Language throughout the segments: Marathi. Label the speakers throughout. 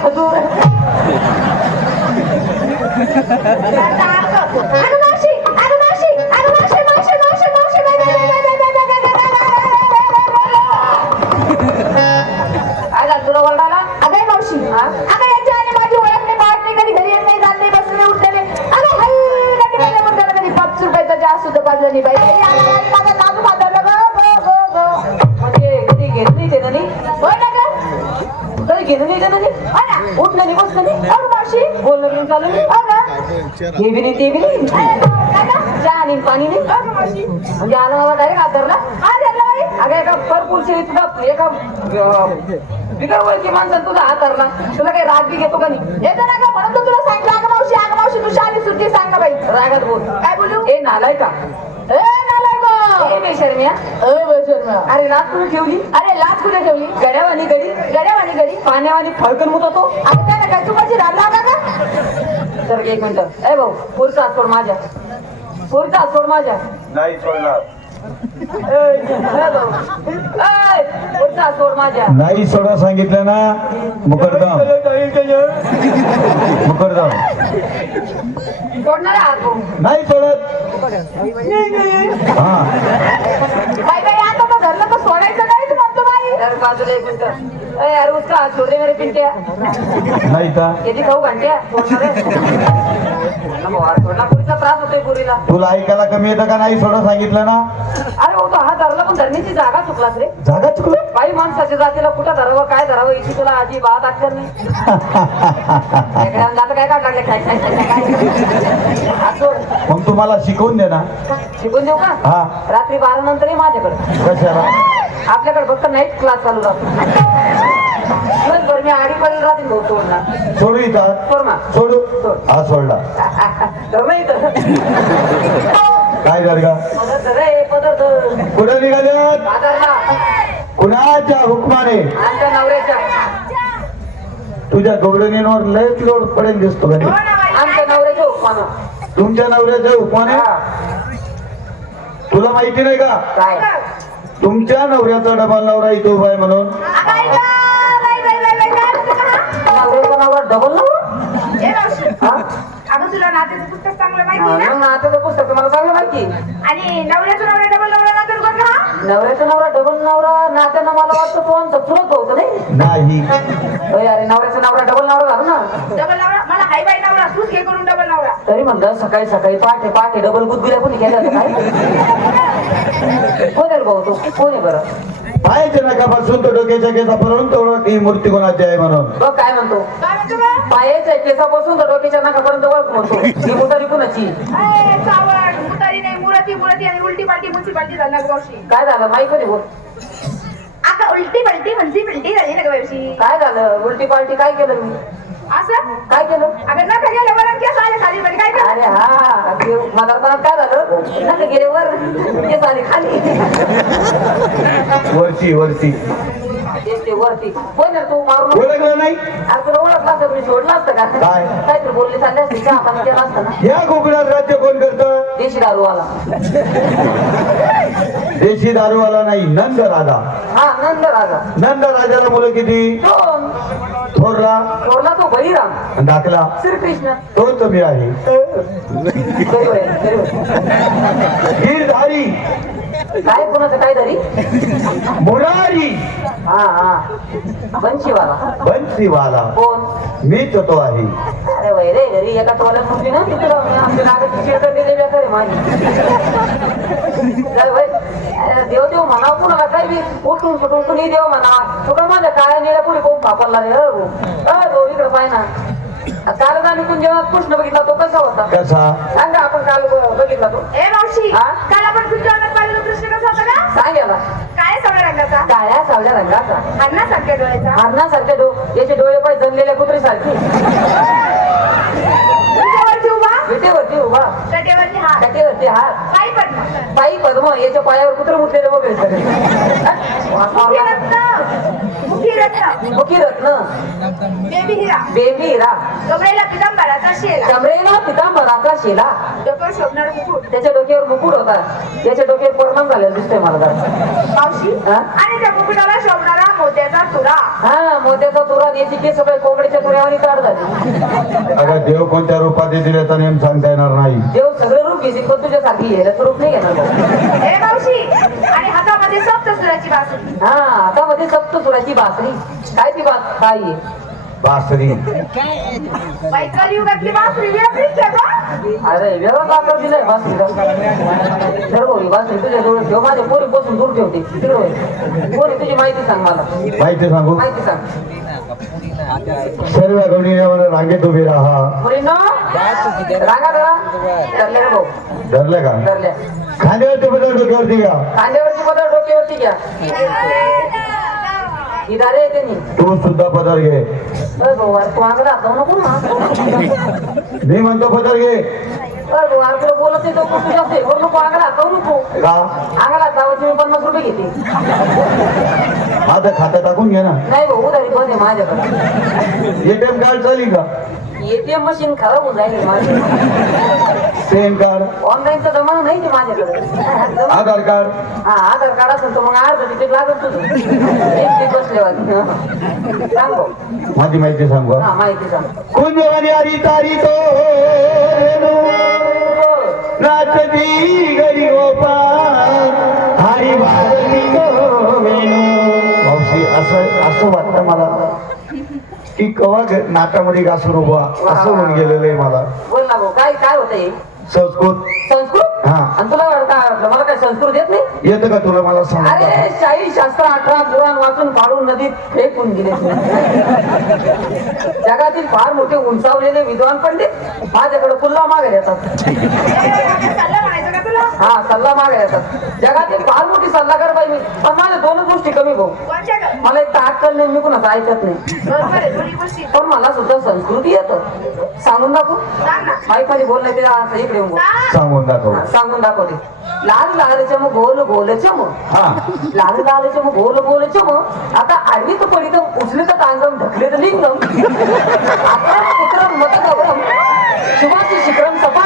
Speaker 1: 他
Speaker 2: 多。哈哈哈
Speaker 1: 哈哈！
Speaker 2: 哈
Speaker 1: 哈。अशी बोलून चालून देवी नाही देवी नाही
Speaker 2: चहा आणि पाणी नाही म्हणजे आलो बाबा डायरेक्ट आदरला अगं एका भरपूरची तुला एका की माणसं तुझा आदरला तुला काही राग बी घेतो का नाही
Speaker 1: येतो ना का म्हणून तुला सांगितलं अगं मावशी अगं मावशी तुझी आली सुट्टी सांग ना बाई
Speaker 2: रागात बोल
Speaker 1: काय बोलू
Speaker 2: ए नालाय का
Speaker 1: ए नालाय का
Speaker 2: ए बेशर्मिया अरे लाच तू ठेवली
Speaker 1: अरे लाच कुठे ठेवली
Speaker 2: गड्यावानी गडी पाण्यावानी फळकन मुत होतो
Speaker 1: अगं त्याला काय कशी राहिला का?
Speaker 2: तर एक मिनिट. ए भाऊ पुरचा सोड माझ्या. पुरचा सोड माझ्या.
Speaker 3: नाही सोडणार.
Speaker 2: सोड माझ्या.
Speaker 3: नाही सोडा सांगितलं ना. मुकरदम मुकरदम
Speaker 2: सोडणार भाऊ.
Speaker 3: नाही सोडत. हा.
Speaker 1: बाई बाई आता तर धरलं तर सोडायचं नाही म्हणतो बाई.
Speaker 2: बाजूला एक मिनिट. ए यार उसका मेरे
Speaker 3: नाही
Speaker 2: किती खाऊ सोडणार पुरीचा त्रास होतोय पुरीला।
Speaker 3: तुला ऐकायला कमी येतं का नाही सोडा सांगितलं ना
Speaker 2: अरे हो तो हात धरला पण धरण्याची जागा चुकलास रे
Speaker 3: जागा चुकलं?
Speaker 2: बाई माणसाच्या जातीला कुठं धरावं काय धरावं याची तुला अजिबात अक्षर नाही. एखाद्यानं दात काय काढ लागले? काय काय काय काय?
Speaker 3: तुम्हाला शिकवून दे ना.
Speaker 2: शिकून देऊ का?
Speaker 3: हा.
Speaker 2: रात्री बारा नंतरही माझ्याकडे.
Speaker 3: कशाला?
Speaker 2: आपल्याकडे फक्त नाईट क्लास चालू राहतो. दिवसभर मी आडी पर्यंत राहते भाऊ सोडणार.
Speaker 3: सोडू इथं?
Speaker 2: सोड ना.
Speaker 3: सोडू? हा सोडला. काय दर्गा?
Speaker 2: पदर धर रे पदर धर
Speaker 3: कुठं निघाल्यात?
Speaker 2: बाजारला.
Speaker 3: कुणाच्या हुकमाने?
Speaker 2: आमच्या नवऱ्याच्या.
Speaker 3: तुझ्या गवडणींवर लयच लोड पडेल दिसतो का?
Speaker 2: आमच्या नवऱ्याच्या उपमानं
Speaker 3: तुमच्या नवऱ्याचा उपमान?
Speaker 2: आहे
Speaker 3: तुला माहिती नाही का? तुमच्या नवऱ्याचा डबल नवरा इथे उभा आहे म्हणून.
Speaker 2: डबल
Speaker 1: नात्याचं पुस्तक चांगलं माहिती
Speaker 2: नात्याचं पुस्तक चांगलं माहिती
Speaker 1: आणि नवऱ्याचं नवऱ्या डबल नवरा
Speaker 2: नवऱ्याचा नवरा डबल नवरा नात्यानं मला वाटतं तो आमचा चुलत भाऊ नाही?
Speaker 3: नाही.
Speaker 2: अरे अरे नवऱ्याचा नवरा डबल नवरा झाला ना.
Speaker 1: डबल नवरा? मला हाय बाई नवरा तूच घे करून डबल नवरा.
Speaker 2: तरी म्हणलं सकाळी सकाळी पहाटे पहाटे डबल गुदगुल्या कोणी केल्या होत्या काय? कोण आहे रे भाऊ तो? कोण आहे बरं?
Speaker 3: पायाच्या नकापासून तो डोक्याच्या केसापर्यंत ओळख ही मूर्ती कोणाची आहे म्हणून.
Speaker 2: बघ काय म्हणतो.
Speaker 1: काय म्हणतो बा?
Speaker 2: पायाच्या केसापासून तर डोक्याच्या नाकापर्यंत ओळख म्हणतो. ही मोटारी कुणाची
Speaker 1: मुतारी नाही मुरती मुरती आणि उलटी पालटी मुची पालटी झाली ना गं मावशी.
Speaker 2: काय झालं? माहिती नाही बोल
Speaker 1: आता उलटी पलटी म्हणजे पलटी झाली ना गं मावशी.
Speaker 2: काय झालं? उलटी पालटी काय केलं मी?
Speaker 1: असं?
Speaker 2: काय केलं?
Speaker 1: अगं नका गेलं बरं केस आले खाली मध्ये काय
Speaker 2: अरे हा ते म्हातारपणात काय झालं? नका गेले वर केस आले खाली.
Speaker 3: वरती वरती.
Speaker 2: ते वरती. तू मारून
Speaker 3: ओळखलं नाही?
Speaker 2: अरे तुला ओळखला असतं मी सोडलं असतं का?
Speaker 3: काय?
Speaker 2: काहीतरी बोलले चालले असते चहा पाणी केलं असतं ना?
Speaker 3: या कोकणात राज्य कोण करतं?
Speaker 2: देशी दारूवाला.
Speaker 3: देशी दारूवाला नाही नंद राजा
Speaker 2: हा नंद राजा
Speaker 3: नंद राजाला मुलं किती? थोरला?
Speaker 2: थोरला तो
Speaker 3: आणि धाकला
Speaker 2: श्रीकृष्ण.
Speaker 3: तोच मी आहे.
Speaker 2: बरोबर आहे.
Speaker 3: गिरधारी
Speaker 2: काय कोणाचं काय तरी?
Speaker 3: मुरारी.
Speaker 2: हा हा. बंशीवाला.
Speaker 3: बन्सीवाला
Speaker 2: कोण?
Speaker 3: मीच तो आहे.
Speaker 2: अरे वय रे घरी एका टोला मुलगी ना तिकडं आमच्या नागाची चिडकं दिलेली आहे रे माझी. काय वय अरे देव देव म्हणावं कोणाला काय बी? उठून सुटून कुणी देव म्हणा तुका माझ्या काळ्या निळ्या पुढे कोण सापडला रे? अ भाऊ इकडे पाय ना. काल आम्ही पण जेव्हा कृष्ण बघितला तो कसा होता?
Speaker 3: कसा?
Speaker 2: सांगा आपण काल बघितला तो.
Speaker 1: ए मावशी
Speaker 2: हा?
Speaker 1: काल आपण अंगात पाहिलेलं कृष्ण काय सावळ्या रंगाचा?
Speaker 2: काळ्या सावळ्या रंगाचा.
Speaker 1: अन्नासारख्या डोळ्याचा?
Speaker 2: हरणासारखे डो याचे डोळे पाय जमलेल्या कुत्रीसारखी.
Speaker 1: उंचावरती उभा?
Speaker 2: विटेवरती उभा.
Speaker 1: कटेवरती हात.
Speaker 2: काटेवरती हात.
Speaker 1: पायी पडणार
Speaker 2: बाई पद्म याच्या पायावर कुत्र मुतलेलं वगैरे
Speaker 1: रत्न मुखी रत्न बेबी हिरा
Speaker 2: बेबी हिरा
Speaker 1: कमरेला पितांबराचा शेला.
Speaker 2: चमरेला पितांबराचा शेला.
Speaker 1: डोक्यावर शोभणार मुकुट.
Speaker 2: त्याच्या डोक्यावर मुकुट होता. त्याच्या डोक्यावर परिणाम झालेला दिसतोय मला जरा.
Speaker 1: मावशी
Speaker 2: हा?
Speaker 1: आणि त्या मुकुटाला शोभणारा मोत्याचा तुरा.
Speaker 2: हा मोत्याचा तुरा. याची केस सगळे कोंबडीच्या तुऱ्यावानी ताड झाली.
Speaker 3: अगं देव कोणत्या रूपात येतील याचा नेम सांगता येणार नाही.
Speaker 2: देव सगळे रूप घेतील पण तुझ्यासारखी येण्याचं रूप नाही घेणार.
Speaker 1: हे मावशी आणि सप्तसुराची बासुरी
Speaker 2: हा आता मध्ये सप्त सुराची बासरी काय ती बास काय?
Speaker 3: बासरी
Speaker 1: वेगळीच आहे.
Speaker 2: अरे वेगळं दिलाय बासरी बासरी तुझ्या जवळ ठेव. माझ्या पोरी बसून दूर ठेवते. पोरी तुझी माहिती सांग मला.
Speaker 3: माहिती सांगू?
Speaker 2: माहिती सांग.
Speaker 3: सर्व गवळीने रांगेत उभी राहा.
Speaker 2: रागा धरा. धरलं
Speaker 3: का
Speaker 2: धरल्या
Speaker 3: खांद्यावरती बदल डोक्यावरती घ्या.
Speaker 2: खांद्यावरची पदर डोक्यावरती घ्या. ही दारे येते नी
Speaker 3: तू सुद्धा पदर घे.
Speaker 2: अरे भाऊ अरे तू अंगला हातावू नको ना.
Speaker 3: मी म्हणतो पदर घे.
Speaker 2: अरे भाऊ अरे तुला बोलत नाही तो नको अंगला हातावू नको.
Speaker 3: का?
Speaker 2: अंगला हातावरची मी पन्नास रुपये घेते.
Speaker 3: माझं खातं टाकून घे ना.
Speaker 2: नाही भाऊ उधारी बंद आहे माझ्याकडे?
Speaker 3: एटीएम कार्ड चालेल का?
Speaker 2: एटीएम मशीन खराब होऊन जाईल माझी
Speaker 3: पेन कार्ड
Speaker 2: ऑनलाईनचा जमाना नाही ते माझ्याकडे.
Speaker 3: आधार कार्ड
Speaker 2: हा आधार कार्ड असेल तर मग अर्ध तिकीट लागत तुझं. एक बसल्यावर सांग.
Speaker 3: माझी माहिती सांगू
Speaker 2: हा? माहिती सांग.
Speaker 3: कुंजवनी हरी तारी तो नाचती गरी गोपाल हरी वाजती तो वेणू मावशी असं असं वाटतं मला. की कवा नाटामध्ये घासून उभा असं होऊन गेलेलं आहे मला.
Speaker 2: बोल ना भाऊ काय काय होतंय
Speaker 3: संस्कृत.
Speaker 2: संस्कृत?
Speaker 3: हा.
Speaker 2: आणि तुला काय वाटलं मला काय संस्कृत येत नाही?
Speaker 3: येतं का तुला मला सांग
Speaker 2: अरे शाही शास्त्र अठरा पुराण वाचून काढून नदीत फेकून गेले जगातील फार मोठे उंचावलेले विद्वान पंडित माझ्याकडे पुल्ला मागे येतात हा सल्ला मागे येतात जगातील फार मोठी सल्लागार बाई मी. पण माझ्या दोनच गोष्टी कमी भाऊ? मला एक तर अक्कल नाही मी कुणाचं ऐकत नाही. पण मला सुद्धा संस्कृती येतं. सांगून दाखवू. माईकमध्ये बोलणं ते असं इकडे.
Speaker 3: सांगून दाखव.
Speaker 2: सांगून दाखवते लाल लाल चम गोल गोल चम
Speaker 3: हा.
Speaker 2: लाल लाल चम गोल गोल चम आता आडवीत पडित उचलित कांगम ढकलित लिंगम. अक्रम पुत्रम मत गौरम शुभाची ते ठोकम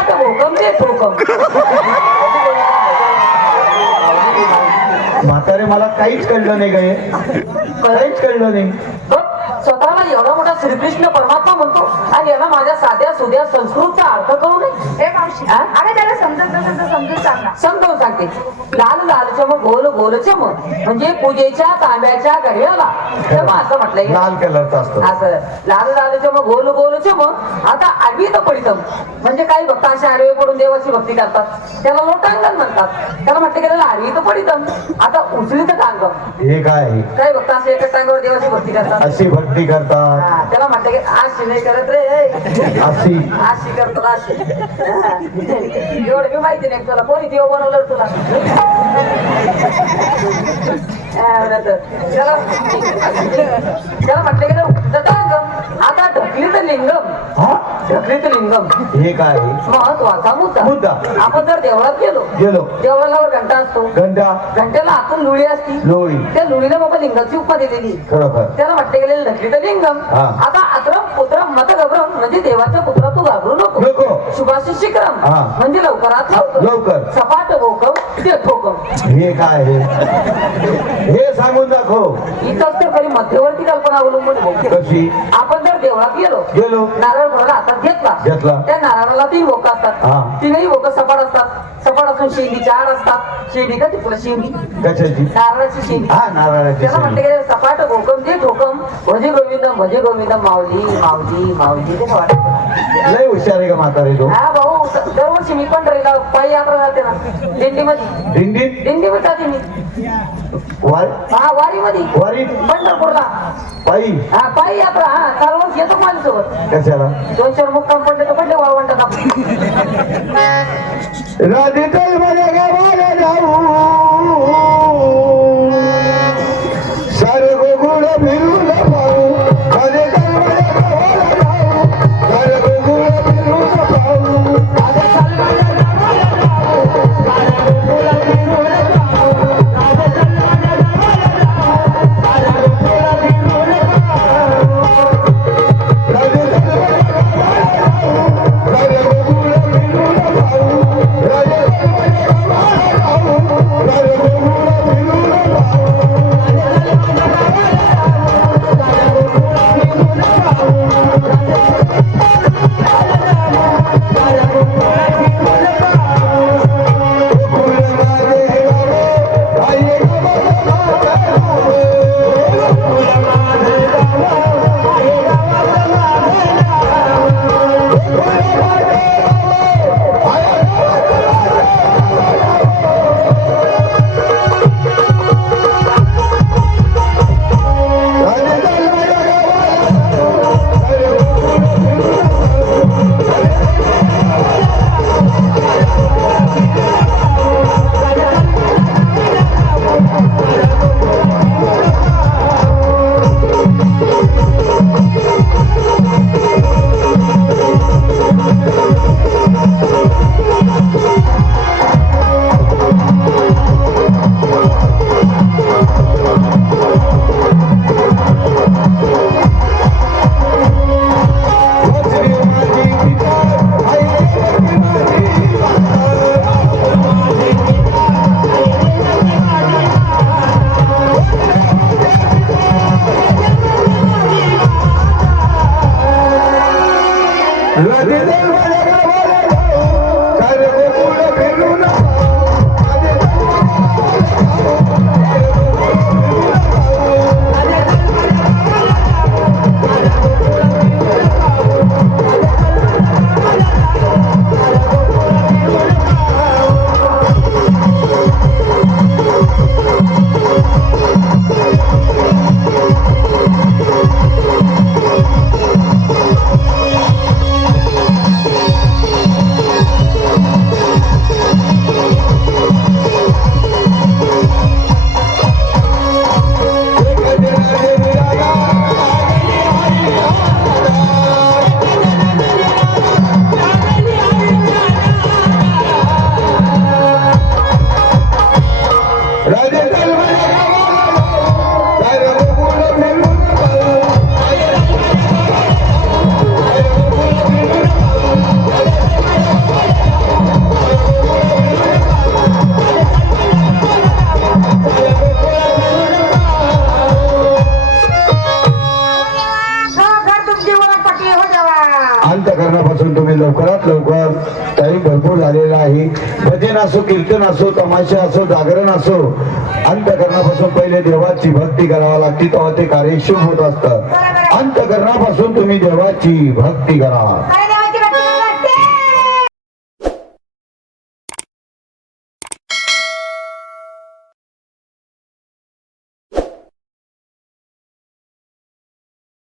Speaker 3: म्हातारे मला काहीच कळलं नाही काय काहीच कळलं नाही
Speaker 2: बघ, स्वतःला एवढा मोठा श्रीकृष्ण परमात्मा म्हणतो आणि याला माझ्या साध्या सुध्या संस्कृतचा अर्थ कळू नये.
Speaker 1: ए मावशी? अगं त्याला समजत नसेल तर समजून सांग. ना
Speaker 2: समजावून सांगते. लाल लाल चम गोल गोल चम म्हणजे पूजेच्या तांब्याच्या गडव्याला चम असं म्हटलंय.
Speaker 3: लाल कलरचं असतं.
Speaker 2: असं. लाल लाल चम गोल गोल चम आता तर पडितम. म्हणजे काही भक्त असे आडवे पडून देवाची भक्ती करतात. त्याला लोटांगण म्हणतात. त्याला म्हटलं गेलेलं तर पडितम. आता उचली तर टांगम
Speaker 3: हे काय?
Speaker 2: काही भक्त असे एका टांगावर देवाची भक्ती करतात.
Speaker 3: अशी भक्ती करतात.
Speaker 2: त्याला म्हटलं की आशी नाही करत रे.
Speaker 3: अशी
Speaker 2: आशी करतात आशी. एवढं बी माहिती नाही तुला. कोणी देव बनवलं तुला. त्याला त्याला म्हटलं गेलं दत्तांगम आता ढकलीत लिंगम.
Speaker 3: हा?
Speaker 2: ढकलीत लिंगम.
Speaker 3: हे काय आहे?
Speaker 2: महत्त्वाचा मुद्दा.
Speaker 3: मुद्दा.
Speaker 2: आपण जर देवळात गेलो
Speaker 3: गेलो.
Speaker 2: देवळावर घंटा असतो.
Speaker 3: गंडा
Speaker 2: घंट्याला आतून लुळी असती.
Speaker 3: लोळी.
Speaker 2: त्या लुळीला बाबा लिंगाची उपमा दिलेली
Speaker 3: खरोखर.
Speaker 2: त्याला म्हटले गेलेलं ढकलीत लिंगम.
Speaker 3: हा.
Speaker 2: आता अत्रम पुत्रम मत गभरम म्हणजे देवाच्या पुत्रा तू घाबरू नको. शुभाशी शिखरम
Speaker 3: हा.
Speaker 2: म्हणजे लवकरात लवकर.
Speaker 3: लवकर.
Speaker 2: सपाट भोकम ते ठोकम
Speaker 3: हे काय हे? सांगून दाखव.
Speaker 2: इथंच तर खरी मध्यवर्ती कल्पना अवलंबून
Speaker 3: कशी?
Speaker 2: आपण जर देवळात गेलो
Speaker 3: गेलो.
Speaker 2: नारळ कोणाला हातात घेतला
Speaker 3: घेतला.
Speaker 2: त्या नारळाला तीन भोक असतात.
Speaker 3: हा.
Speaker 2: तीनही भोक सपाट असतात. सपाट असून शेंडी चार असतात. शेंडी का ती तुला शेंडी?
Speaker 3: कशाची?
Speaker 2: नारळाची शेंडी.
Speaker 3: हा नारळाची
Speaker 2: त्याला म्हटलं. गेलं सपाट भोकम ते ठोकम भजे गोविंदम भजे गोविंदम माऊली. ते वाटत.
Speaker 3: लय हुशार आहे का म्हातारे तो?
Speaker 2: हा भाऊ दरवर्षी मी पण राहिला पायी यात्रा जाते ना दिंडीमध्ये.
Speaker 3: दिंडीत
Speaker 2: दिंडीमध्ये जाते मी.
Speaker 3: वारी?
Speaker 2: हा वारीमध्ये.
Speaker 3: वारीत
Speaker 2: पंढरपूरला.
Speaker 3: पायी?
Speaker 2: हा पायी यात्रा हा चार वर्ष येतो माझ्यासोबत.
Speaker 3: कशाला?
Speaker 2: दोन चार मुक्काम पडले तर पडले वाळवंटात आपण.
Speaker 3: राधिकलमध्ये गावाला जाऊ. राधेदार माझ्या लवकरात लवकर टाईम भरपूर झालेला आहे. भजन असो कीर्तन असो तमाशा असो जागरण असो अंतकरणापासून पहिले देवाची भक्ती करावी लागते तेव्हा ते कार्यक्षम होत असतं. अंतकरणापासून तुम्ही देवाची भक्ती करा